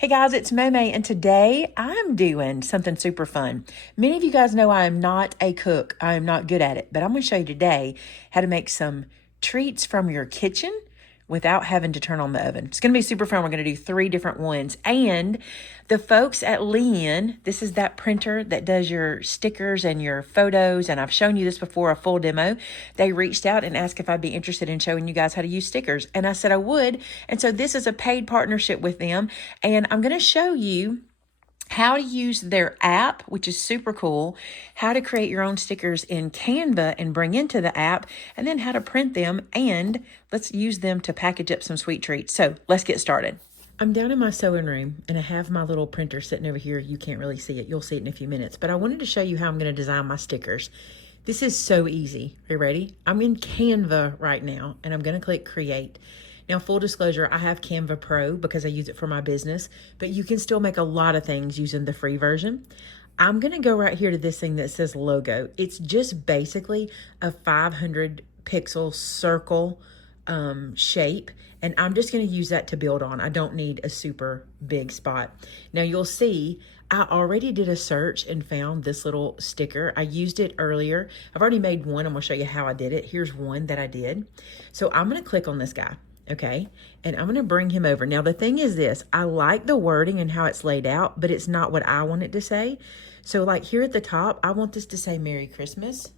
Hey guys, it's Maymay, and today I'm doing something super fun. Many of you guys know I am not a cook. I am not good at it, but I'm going to show you today how to make some treats from your kitchen without having to turn on the oven. It's going to be super fun. We're going to do 3 different ones. And the folks at Leen, this is that printer that does your stickers and your photos, and I've shown you this before, a full demo. They reached out and asked if I'd be interested in showing you guys how to use stickers, and I said I would. And so this is a paid partnership with them, and I'm going to show you how to use their app, which is super cool, how to create your own stickers in Canva and bring into the app, and then how to print them, and let's use them to package up some sweet treats. So let's get started. I'm down in my sewing room, and I have my little printer sitting over here. You can't really see it. You'll see it in a few minutes, but I wanted to show you how I'm going to design my stickers. This is so easy. Are you ready? I'm in Canva right now, and I'm going to click Create. Now, full disclosure, I have Canva Pro because I use it for my business, but you can still make a lot of things using the free version. I'm going to go right here to this thing that says logo. It's just basically a 500 pixel circle shape, and I'm just going to use that to build on. I don't need a super big spot. Now, you'll see I already did a search and found this little sticker. I used it earlier. I've already made one. I'm going to show you how I did it. Here's one that I did. So I'm going to click on this guy. Okay, and I'm going to bring him over. Now, the thing is this, I like the wording and how it's laid out, but it's not what I want it to say. So like here at the top, I want this to say Merry Christmas.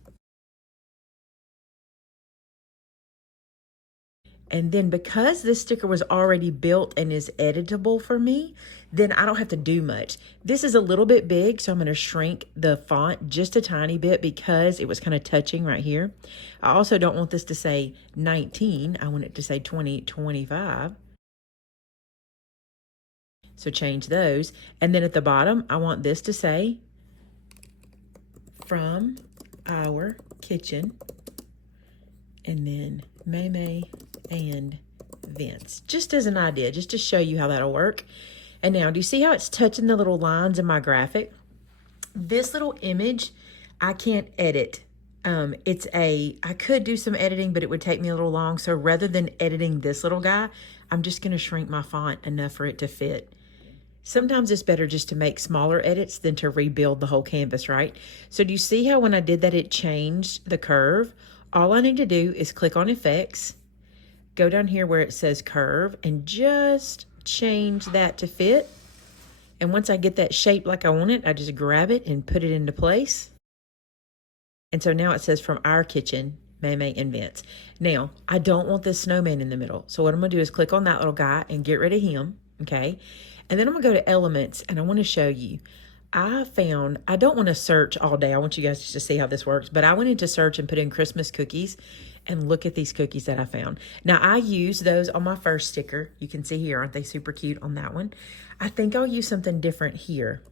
And then because this sticker was already built and is editable for me, then I don't have to do much. This is a little bit big, so I'm going to shrink the font just a tiny bit because it was kind of touching right here. I also don't want this to say 19. I want it to say 2025. So change those. And then at the bottom, I want this to say from our kitchen. And then Maymay and Vince, just as an idea, just to show you how that'll work. And now, do you see how it's touching the little lines in my graphic? This little image, I can't edit. I could do some editing, but it would take me a little long. So rather than editing this little guy, I'm just going to shrink my font enough for it to fit. Sometimes it's better just to make smaller edits than to rebuild the whole canvas, right? So do you see how when I did that, it changed the curve? All I need to do is click on Effects, go down here where it says Curve, and just change that to fit. And once I get that shape like I want it, I just grab it and put it into place. And so now it says from our kitchen, Maymay and Vince. Now, I don't want this snowman in the middle. So what I'm going to do is click on that little guy and get rid of him, okay? And then I'm going to go to Elements, and I want to show you. I don't want to search all day. I want you guys just to see how this works. But I went into search and put in Christmas cookies, and look at these cookies that I found. Now, I used those on my first sticker. You can see here, aren't they super cute on that one? I think I'll use something different here.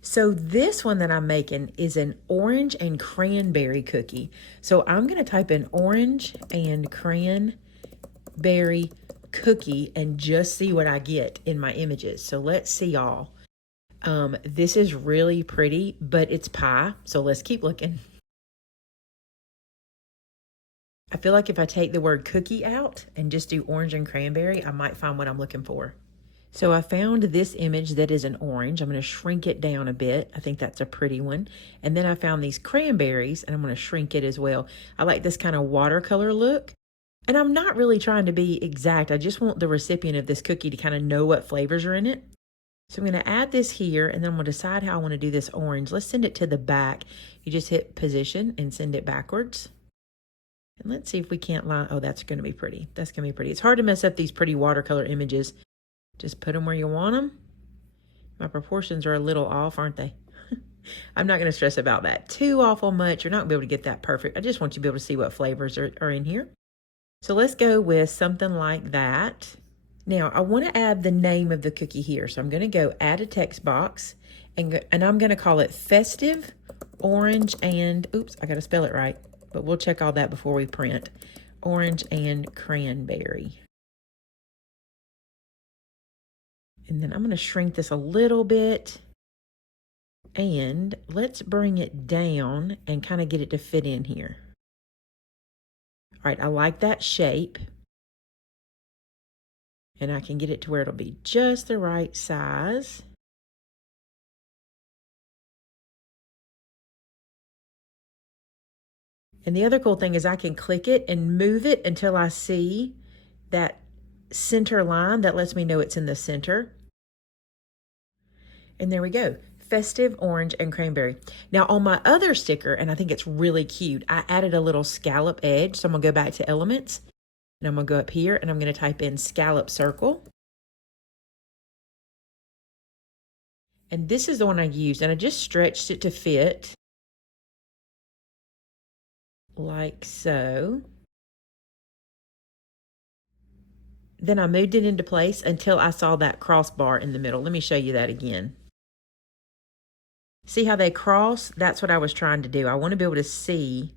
So this one that I'm making is an orange and cranberry cookie. So I'm going to type in orange and cranberry cookie and just see what I get in my images. So let's see all. This is really pretty, but it's pie. So let's keep looking. I feel like if I take the word cookie out and just do orange and cranberry, I might find what I'm looking for. So I found this image that is an orange. I'm going to shrink it down a bit. I think that's a pretty one. And then I found these cranberries, and I'm going to shrink it as well. I like this kind of watercolor look. And I'm not really trying to be exact. I just want the recipient of this cookie to kind of know what flavors are in it. So I'm going to add this here, and then I'm going to decide how I want to do this orange. Let's send it to the back. You just hit position and send it backwards. And let's see if we can't line. Oh, that's going to be pretty. That's going to be pretty. It's hard to mess up these pretty watercolor images. Just put them where you want them. My proportions are a little off, aren't they? I'm not going to stress about that too awful much. You're not going to be able to get that perfect. I just want you to be able to see what flavors are in here. So let's go with something like that. Now, I want to add the name of the cookie here. So I'm going to go add a text box, and I'm going to call it Festive Orange and, oops, I got to spell it right, but we'll check all that before we print. Orange and cranberry. And then I'm going to shrink this a little bit, and let's bring it down and kind of get it to fit in here. All right, I like that shape. And I can get it to where it'll be just the right size. And the other cool thing is I can click it and move it until I see that center line that lets me know it's in the center. And there we go. Festive orange and cranberry. Now on my other sticker, and I think it's really cute, I added a little scallop edge. So I'm gonna go back to elements and I'm gonna go up here and I'm gonna type in scallop circle. And this is the one I used, and I just stretched it to fit like so. Then I moved it into place until I saw that crossbar in the middle. Let me show you that again. See how they cross? That's what I was trying to do. I want to be able to see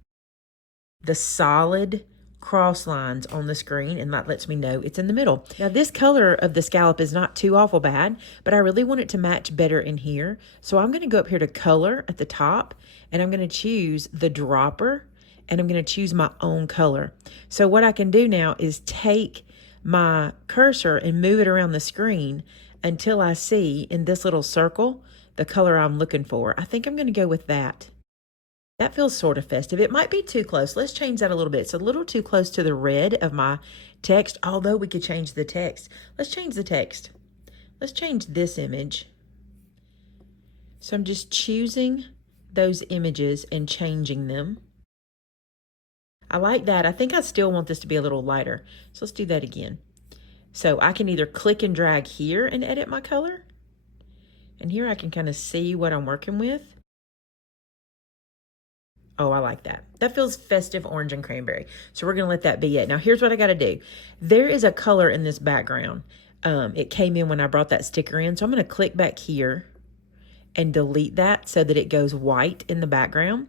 the solid cross lines on the screen, and that lets me know it's in the middle. Now this color of the scallop is not too awful bad, but I really want it to match better in here. So I'm going to go up here to color at the top, and I'm going to choose the dropper, and I'm going to choose my own color. So what I can do now is take my cursor and move it around the screen until I see in this little circle the color I'm looking for. I think I'm going to go with that. That feels sort of festive. It might be too close. Let's change that a little bit. It's a little too close to the red of my text, although we could change the text. Let's change the text. Let's change this image. So I'm just choosing those images and changing them. I like that. I think I still want this to be a little lighter. So let's do that again. So I can either click and drag here and edit my color. And here I can kind of see what I'm working with. Oh, I like that. That feels festive orange and cranberry. So we're going to let that be it. Now, here's what I got to do. There is a color in this background. It came in when I brought that sticker in. So I'm going to click back here and delete that so that it goes white in the background.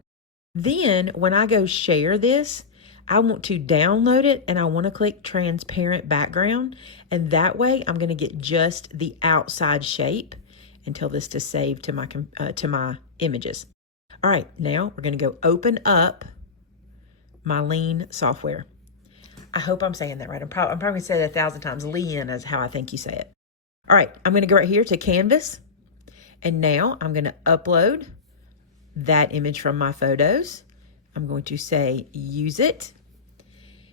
Then when I go share this, I want to download it and I want to click transparent background. And that way I'm going to get just the outside shape and tell this to save to my images. All right, now we're going to go open up my Leen software. I hope I'm saying that right. I'm probably going to say that 1,000 times. Liene is how I think you say it. All right, I'm going to go right here to Canvas. And now I'm going to upload that image from my photos. I'm going to say use it.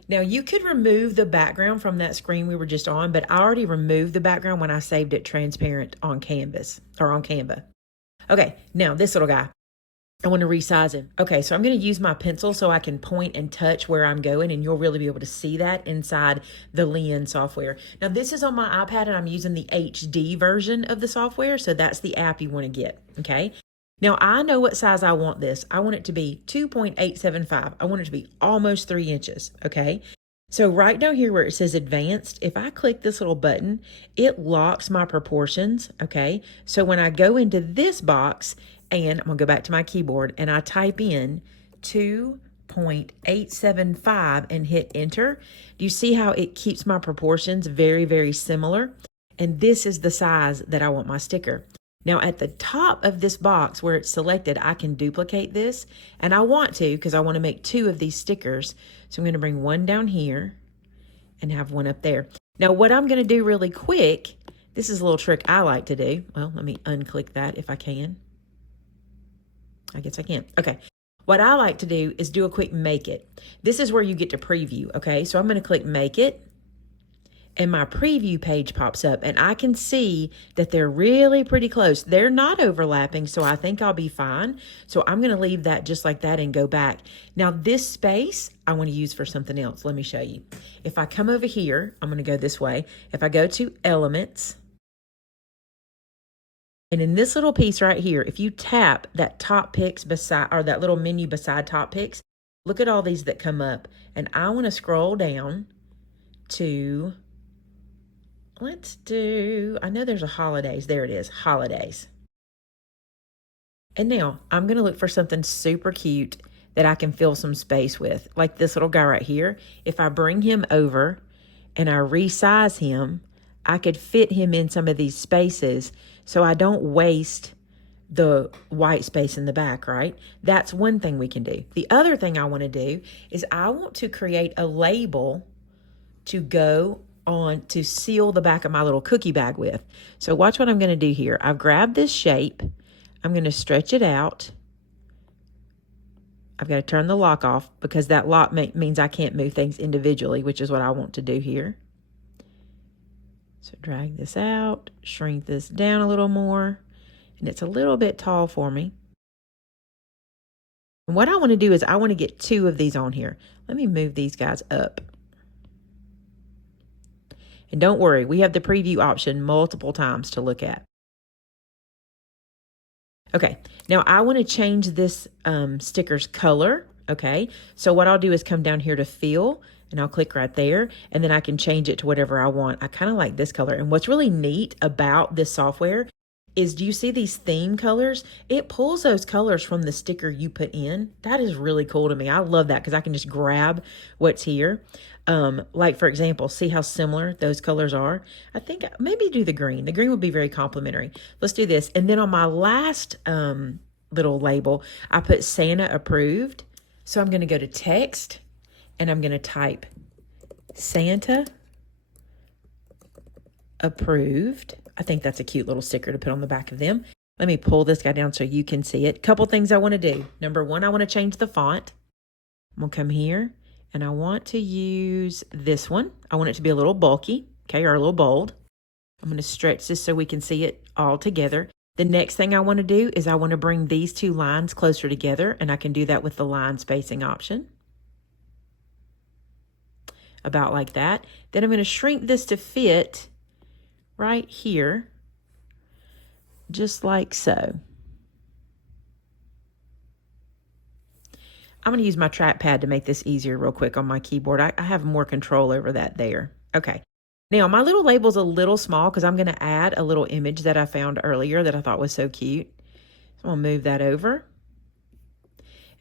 Now you could remove the background from that screen we were just on, but I already removed the background when I saved it transparent on Canvas or on Canva. Okay, now this little guy. I want to resize him. Okay, so I'm going to use my pencil so I can point and touch where I'm going, and you'll really be able to see that inside the Leen software. Now, this is on my iPad, and I'm using the HD version of the software, so that's the app you want to get, okay? Now, I know what size I want this. I want it to be 2.875. I want it to be almost 3 inches, okay? So right down here where it says advanced, if I click this little button, it locks my proportions, okay? So when I go into this box, and I'm going to go back to my keyboard and I type in 2.875 and hit enter. Do you see how it keeps my proportions very, very similar? And this is the size that I want my sticker. Now at the top of this box where it's selected, I can duplicate this, and I want to because I want to make 2 of these stickers. So I'm going to bring one down here and have one up there. Now what I'm going to do really quick, this is a little trick I like to do. Well, let me unclick that if I can. I guess I can't. Okay. What I like to do is do a quick make it. This is where you get to preview. Okay. So I'm going to click make it, and my preview page pops up, and I can see that they're really pretty close. They're not overlapping, so I think I'll be fine. So I'm going to leave that just like that and go back. Now this space I want to use for something else. Let me show you. If I come over here, I'm going to go this way. If I go to elements, and in this little piece right here, if you tap that top picks beside, or that little menu beside top picks, look at all these that come up. And I want to scroll down to, let's do, I know there's a holidays. There it is, holidays. And now I'm going to look for something super cute that I can fill some space with, like this little guy right here. If I bring him over and I resize him, I could fit him in some of these spaces so I don't waste the white space in the back, right? That's one thing we can do. The other thing I want to do is I want to create a label to go on to seal the back of my little cookie bag with. So watch what I'm going to do here. I've grabbed this shape. I'm going to stretch it out. I've got to turn the lock off because that lock means I can't move things individually, which is what I want to do here. So drag this out, shrink this down a little more, and it's a little bit tall for me. And what I want to do is I want to get 2 of these on here. Let me move these guys up. And don't worry, we have the preview option multiple times to look at. Okay, now I want to change this sticker's color, okay? So what I'll do is come down here to fill, and I'll click right there, and then I can change it to whatever I want. I kind of like this color. And what's really neat about this software is, do you see these theme colors? It pulls those colors from the sticker you put in. That is really cool to me. I love that because I can just grab what's here. Like for example, see how similar those colors are? I think maybe do the green. The green would be very complimentary. Let's do this. And then on my last little label, I put Santa approved. So I'm going to go to text and I'm going to type Santa approved. I think that's a cute little sticker to put on the back of them. Let me pull this guy down so you can see it. Couple things I want to do. Number 1, I want to change the font. I'm going to come here and I want to use this one. I want it to be a little bulky, okay, or a little bold. I'm going to stretch this so we can see it all together. The next thing I want to do is I want to bring these 2 lines closer together, and I can do that with the line spacing option. About like that. Then I'm going to shrink this to fit right here, just like so. I'm going to use my trackpad to make this easier real quick on my keyboard. I have more control over that there. Okay. Now, my little label's a little small because I'm going to add a little image that I found earlier that I thought was so cute. So I'm going to move that over.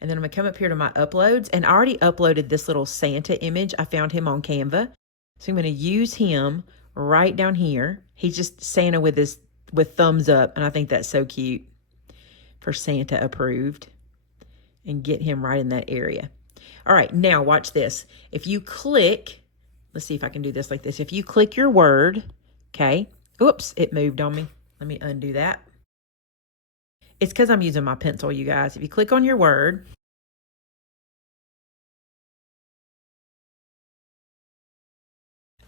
And then I'm going to come up here to my uploads. And I already uploaded this little Santa image. I found him on Canva. So I'm going to use him right down here. He's just Santa with thumbs up. And I think that's so cute for Santa approved. And get him right in that area. All right, now watch this. If you click, let's see if I can do this like this. If you click your word, okay, oops, it moved on me. Let me undo that. It's because I'm using my pencil, you guys. If you click on your word,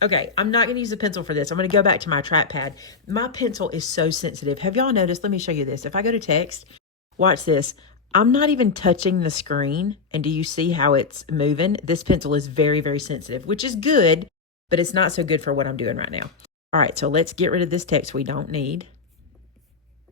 okay, I'm not going to use a pencil for this. I'm going to go back to my trackpad. My pencil is so sensitive. Have y'all noticed? Let me show you this. If I go to text, watch this. I'm not even touching the screen. And do you see how it's moving? This pencil is very, very sensitive, which is good, but it's not so good for what I'm doing right now. All right, so let's get rid of this text we don't need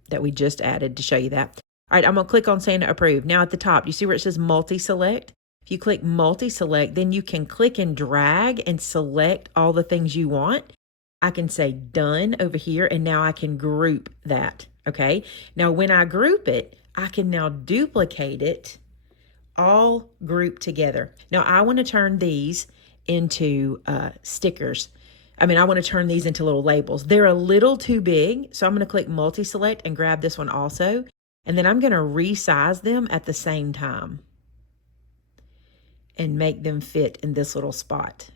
that we just added to show you that. All right, I'm going to click on Santa Approved. Now at the top, you see where it says multi-select? If you click multi-select, then you can click and drag and select all the things you want. I can say done over here, and now I can group that, okay? Now when I group it, I can now duplicate it, all grouped together. Now I want to turn these into stickers. I want to turn these into little labels. They're a little too big, so I'm going to click multi-select and grab this one also. And then I'm going to resize them at the same time and make them fit in this little spot.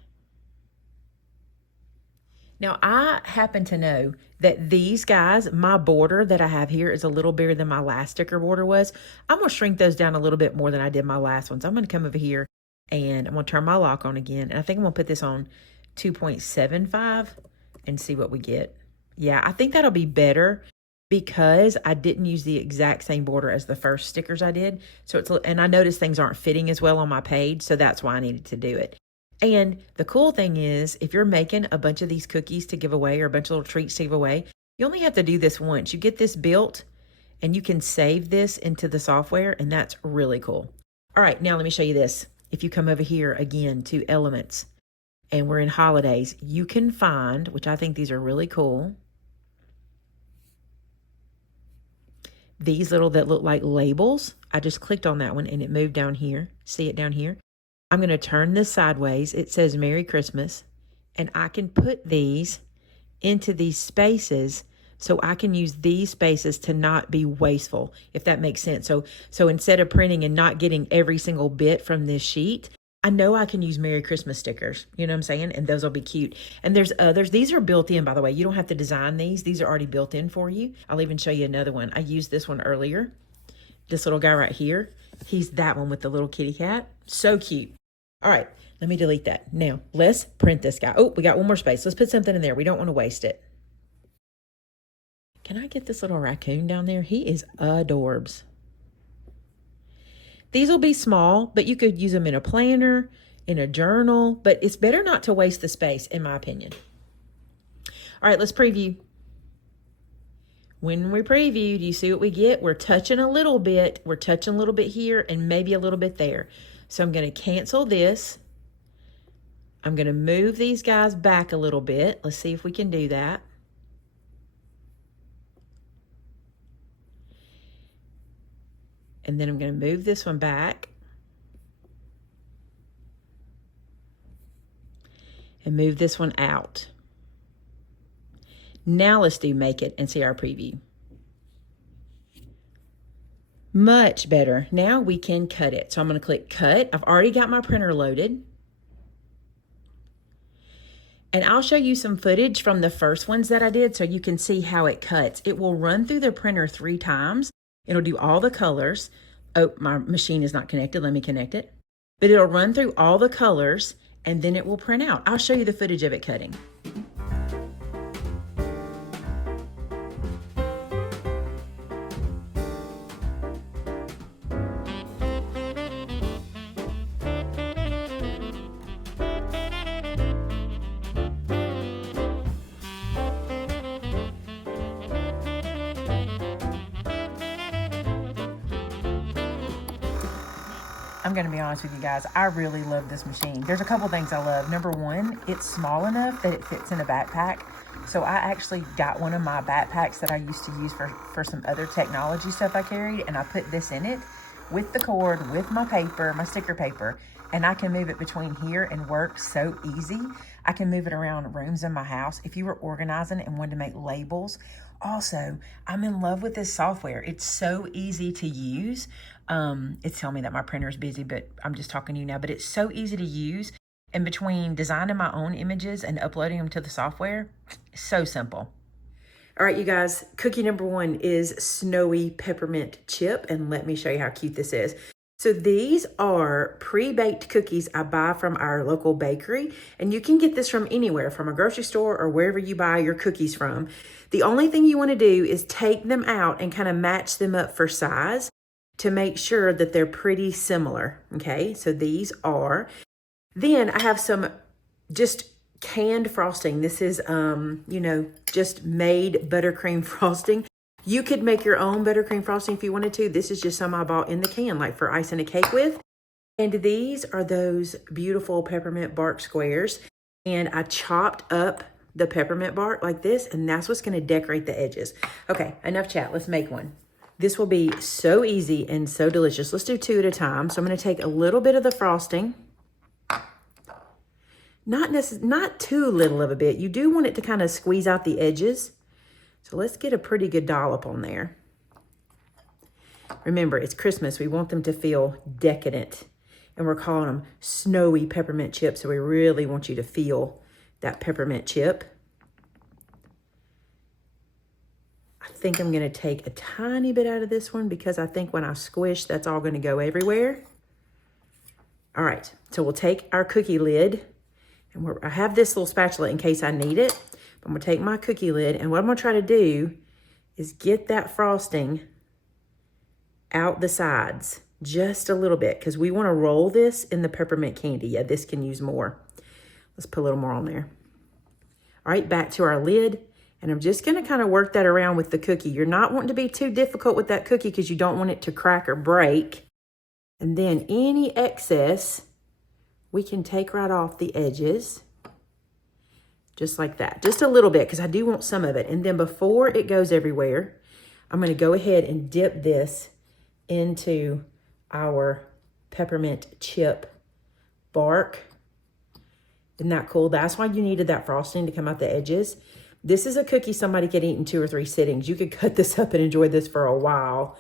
Now, I happen to know that these guys, my border that I have here is a little bigger than my last sticker border was. I'm going to shrink those down a little bit more than I did my last ones. I'm going to come over here and I'm going to turn my lock on again. And I think I'm going to put this on 2.75 and see what we get. Yeah, I think that'll be better because I didn't use the exact same border as the first stickers I did. And I noticed things aren't fitting as well on my page, so that's why I needed to do it. And the cool thing is, if you're making a bunch of these cookies to give away or a bunch of little treats to give away, you only have to do this once. You get this built and you can save this into the software, and that's really cool. All right, now let me show you this. If you come over here again to Elements and we're in Holidays, you can find, which I think these are really cool, these little that look like labels. I just clicked on that one and it moved down here. See it down here? I'm going to turn this sideways. It says Merry Christmas, and I can put these into these spaces so I can use these spaces to not be wasteful, if that makes sense. So instead of printing and not getting every single bit from this sheet, I know I can use Merry Christmas stickers, you know what I'm saying? And those will be cute. And there's others. These are built in, by the way. You don't have to design these. These are already built in for you. I'll even show you another one. I used this one earlier. This little guy right here. He's that one with the little kitty cat. So cute. All right, let me delete that. Now, let's print this guy. Oh, we got one more space. Let's put something in there. We don't want to waste it. Can I get this little raccoon down there? He is adorbs. These will be small, but you could use them in a planner, in a journal, but it's better not to waste the space, in my opinion. All right, let's preview. When we preview, do you see what we get? We're touching a little bit. We're touching a little bit here and maybe a little bit there. So I'm going to cancel this. I'm going to move these guys back a little bit. Let's see if we can do that. And then I'm going to move this one back. And move this one out. Now let's do make it and see our preview. Much better. Now we can cut it. So I'm going to click cut. I've already got my printer loaded. And I'll show you some footage from the first ones that I did so you can see how it cuts. It will run through the printer 3 times. It'll do all the colors. Oh, my machine is not connected. Let me connect it. But it'll run through all the colors and then it will print out. I'll show you the footage of it cutting. I'm going to be honest with you guys. I really love this machine. There's a couple things I love. Number one, it's small enough that it fits in a backpack. So I actually got one of my backpacks that I used to use for some other technology stuff I carried, and I put this in it with the cord, with my paper, my sticker paper, and I can move it between here and work so easy. I can move it around rooms in my house. If you were organizing and wanted to make labels. Also, I'm in love with this software. It's so easy to use. It's telling me that my printer is busy, but I'm just talking to you now. But it's so easy to use. And between designing my own images and uploading them to the software, so simple. All right, you guys, cookie number 1 is Snowy Peppermint Chip. And let me show you how cute this is. So these are pre-baked cookies I buy from our local bakery. And you can get this from anywhere, from a grocery store or wherever you buy your cookies from. The only thing you want to do is take them out and kind of match them up for size to make sure that they're pretty similar. Okay, so these are. Then I have some just canned frosting. This is, just made buttercream frosting. You could make your own buttercream frosting if you wanted to. This is just some I bought in the can, like for icing a cake with. And these are those beautiful peppermint bark squares. And I chopped up the peppermint bark like this, and that's what's going to decorate the edges. Okay, enough chat. Let's make one. This will be so easy and so delicious. Let's do 2 at a time. So I'm going to take a little bit of the frosting. Not too little of a bit. You do want it to kind of squeeze out the edges. So let's get a pretty good dollop on there. Remember, it's Christmas. We want them to feel decadent. And we're calling them snowy peppermint chips. So we really want you to feel that peppermint chip. I think I'm going to take a tiny bit out of this one because I think when I squish, that's all going to go everywhere. All right, so we'll take our cookie lid. And I have this little spatula in case I need it. I'm going to take my cookie lid, and what I'm going to try to do is get that frosting out the sides just a little bit because we want to roll this in the peppermint candy. Yeah, this can use more. Let's put a little more on there. All right, back to our lid, and I'm just going to kind of work that around with the cookie. You're not wanting to be too difficult with that cookie because you don't want it to crack or break. And then any excess, we can take right off the edges. Just like that, just a little bit, because I do want some of it. And then before it goes everywhere, I'm going to go ahead and dip this into our peppermint chip bark. Isn't that cool? That's why you needed that frosting to come out the edges. This is a cookie somebody could eat in 2 or 3 sittings. You could cut this up and enjoy this for a while.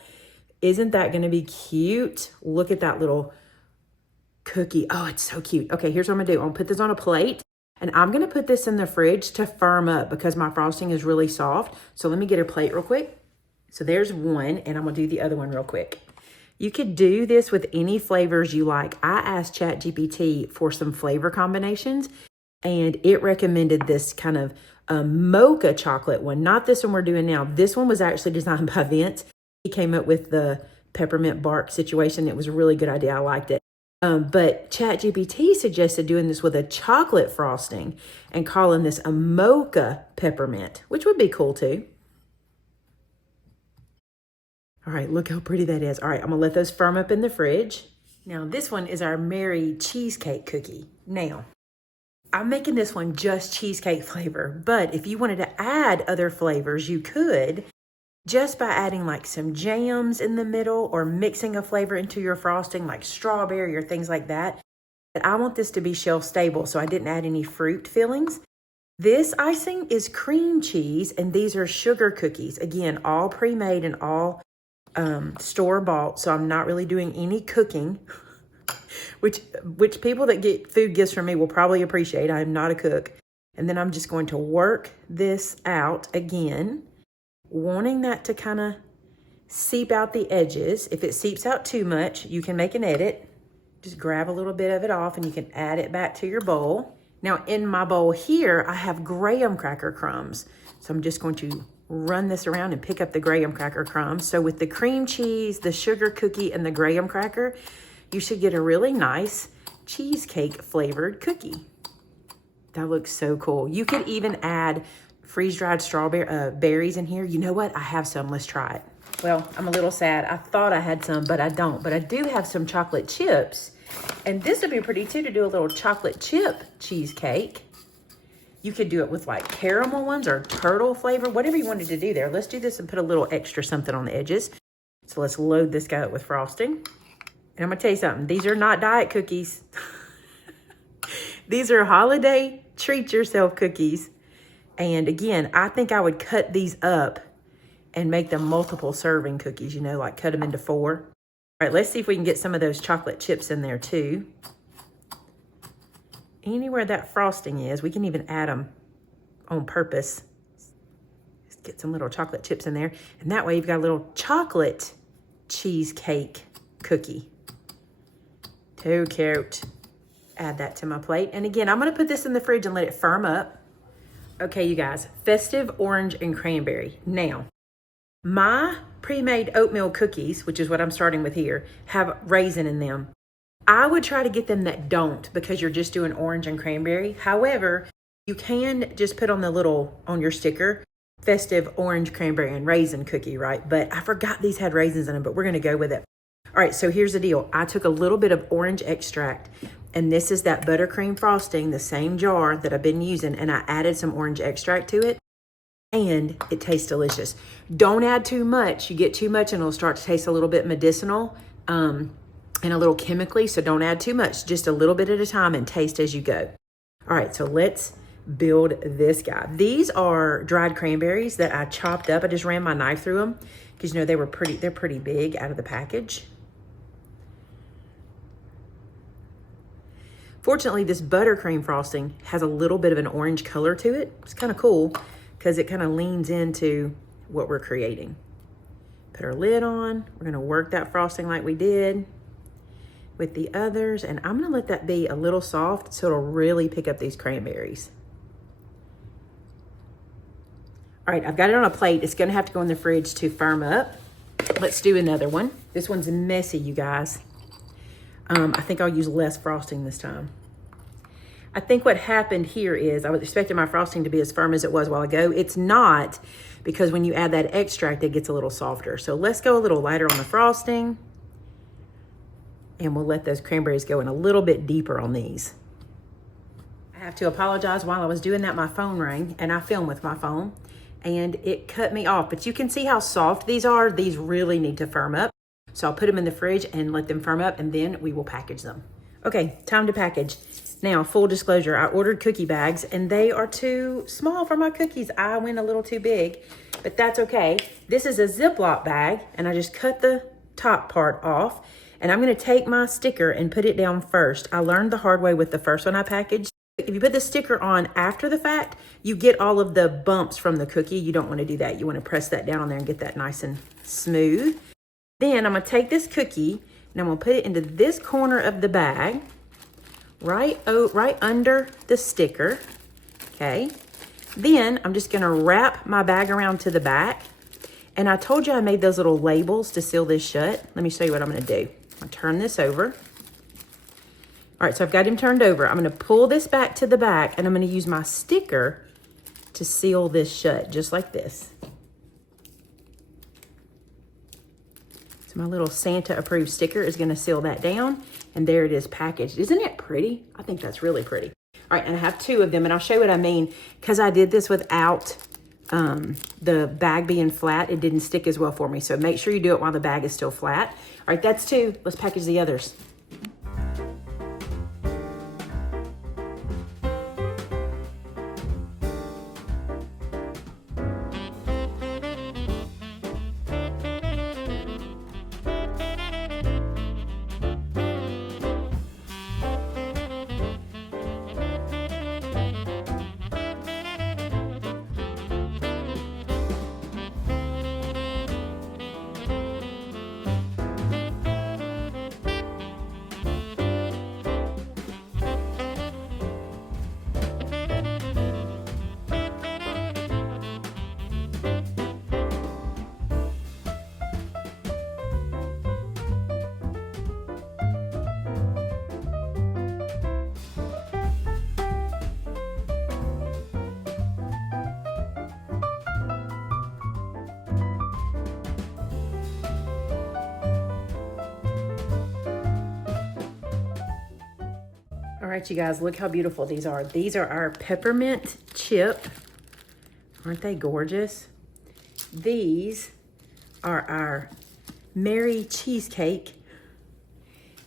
Isn't that going to be cute? Look at that little cookie. Oh, it's so cute. Okay, here's what I'm gonna do. I'm gonna put this on a plate and I'm gonna put this in the fridge to firm up because my frosting is really soft. So let me get a plate real quick. So there's one, and I'm gonna do the other one real quick. You could do this with any flavors you like. I asked ChatGPT for some flavor combinations, and it recommended this kind of mocha chocolate one, not this one we're doing now. This one was actually designed by Vince. He came up with the peppermint bark situation. It was a really good idea. I liked it. But ChatGPT suggested doing this with a chocolate frosting and calling this a mocha peppermint, which would be cool too. All right, look how pretty that is. All right, I'm gonna let those firm up in the fridge. Now this one is our Mary cheesecake cookie. Now, I'm making this one just cheesecake flavor, but if you wanted to add other flavors, you could just by adding like some jams in the middle or mixing a flavor into your frosting like strawberry or things like that. But I want this to be shelf stable, so I didn't add any fruit fillings. This icing is cream cheese, and these are sugar cookies. Again, all pre-made and all store-bought, so I'm not really doing any cooking, which people that get food gifts from me will probably appreciate. I am not a cook. And then I'm just going to work this out again, wanting that to kind of seep out the edges. If it seeps out too much, you can make an edit. Just grab a little bit of it off and you can add it back to your bowl. Now in my bowl here, I have graham cracker crumbs. So I'm just going to run this around and pick up the graham cracker crumbs. So with the cream cheese, the sugar cookie, and the graham cracker, you should get a really nice cheesecake flavored cookie. That looks so cool. You could even add freeze-dried strawberry berries in here. You know what? I have some. Let's try it. Well, I'm a little sad. I thought I had some, but I don't. But I do have some chocolate chips. And this would be pretty too to do a little chocolate chip cheesecake. You could do it with like caramel ones or turtle flavor, whatever you wanted to do there. Let's do this and put a little extra something on the edges. So let's load this guy up with frosting. And I'm gonna tell you something, these are not diet cookies. These are holiday treat yourself cookies. And again, I think I would cut these up and make them multiple serving cookies, you know, like cut them into 4. All right, let's see if we can get some of those chocolate chips in there too. Anywhere that frosting is, we can even add them on purpose. Just get some little chocolate chips in there. And that way you've got a little chocolate cheesecake cookie. Too cute. Add that to my plate. And again, I'm gonna put this in the fridge and let it firm up. Okay, you guys, festive orange and cranberry. Now, my pre-made oatmeal cookies, which is what I'm starting with here, have raisin in them. I would try to get them that don't because you're just doing orange and cranberry. However, you can just put on the little, on your sticker, festive orange, cranberry, and raisin cookie, right? But I forgot these had raisins in them, but we're gonna go with it. All right, so here's the deal. I took a little bit of orange extract, and this is that buttercream frosting, the same jar that I've been using, and I added some orange extract to it, and it tastes delicious. Don't add too much. You get too much and it'll start to taste a little bit medicinal and a little chemically, so don't add too much. Just a little bit at a time and taste as you go. All right, so let's build this guy. These are dried cranberries that I chopped up. I just ran my knife through them because, you know, they're pretty big out of the package. Fortunately, this buttercream frosting has a little bit of an orange color to it. It's kind of cool because it kind of leans into what we're creating. Put our lid on. We're gonna work that frosting like we did with the others, and I'm gonna let that be a little soft so it'll really pick up these cranberries. All right, I've got it on a plate. It's gonna have to go in the fridge to firm up. Let's do another one. This one's messy, you guys. I think I'll use less frosting this time. I think what happened here is I was expecting my frosting to be as firm as it was a while ago. It's not, because when you add that extract, it gets a little softer. So let's go a little lighter on the frosting, and we'll let those cranberries go in a little bit deeper on these. I have to apologize. While I was doing that, my phone rang, and I film with my phone, and it cut me off. But you can see how soft these are. These really need to firm up. So I'll put them in the fridge and let them firm up, and then we will package them. Okay, time to package. Now, full disclosure, I ordered cookie bags, and they are too small for my cookies. I went a little too big, but that's okay. This is a Ziploc bag, and I just cut the top part off. And I'm gonna take my sticker and put it down first. I learned the hard way with the first one I packaged. If you put the sticker on after the fact, you get all of the bumps from the cookie. You don't wanna do that. You wanna press that down on there and get that nice and smooth. Then I'm gonna take this cookie and I'm gonna put it into this corner of the bag, right under the sticker, okay? Then I'm just gonna wrap my bag around to the back. And I told you I made those little labels to seal this shut. Let me show you what I'm gonna do. I'm gonna turn this over. All right, so I've got him turned over. I'm gonna pull this back to the back and I'm gonna use my sticker to seal this shut, just like this. So my little Santa approved sticker is gonna seal that down, and there it is packaged. Isn't it pretty? I think that's really pretty. All right, and I have 2 of them, and I'll show you what I mean. Because I did this without the bag being flat, it didn't stick as well for me. So make sure you do it while the bag is still flat. All right, that's 2. Let's package the others. All right, you guys, look how beautiful these are. These are our peppermint chip. Aren't they gorgeous? These are our Mary cheesecake.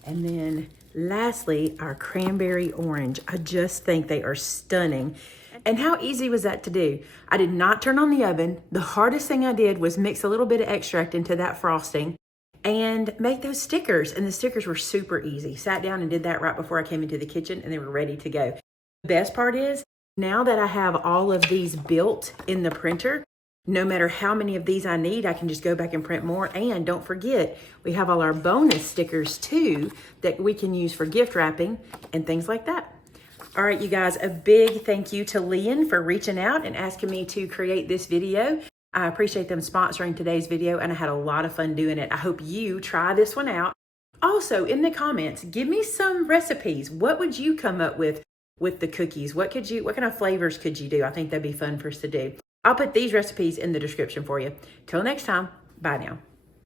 And then lastly, our cranberry orange. I just think they are stunning. And how easy was that to do? I did not turn on the oven. The hardest thing I did was mix a little bit of extract into that frosting and make those stickers. And the stickers were super easy. Sat down and did that right before I came into the kitchen and they were ready to go. The best part is, now that I have all of these built in the printer, no matter how many of these I need, I can just go back and print more. And don't forget, we have all our bonus stickers too that we can use for gift wrapping and things like that. All right, you guys, a big thank you to Liene for reaching out and asking me to create this video. I appreciate them sponsoring today's video, and I had a lot of fun doing it. I hope you try this one out. Also, in the comments, give me some recipes. What would you come up with the cookies? What kind of flavors could you do? I think that'd be fun for us to do. I'll put these recipes in the description for you. Till next time, bye now.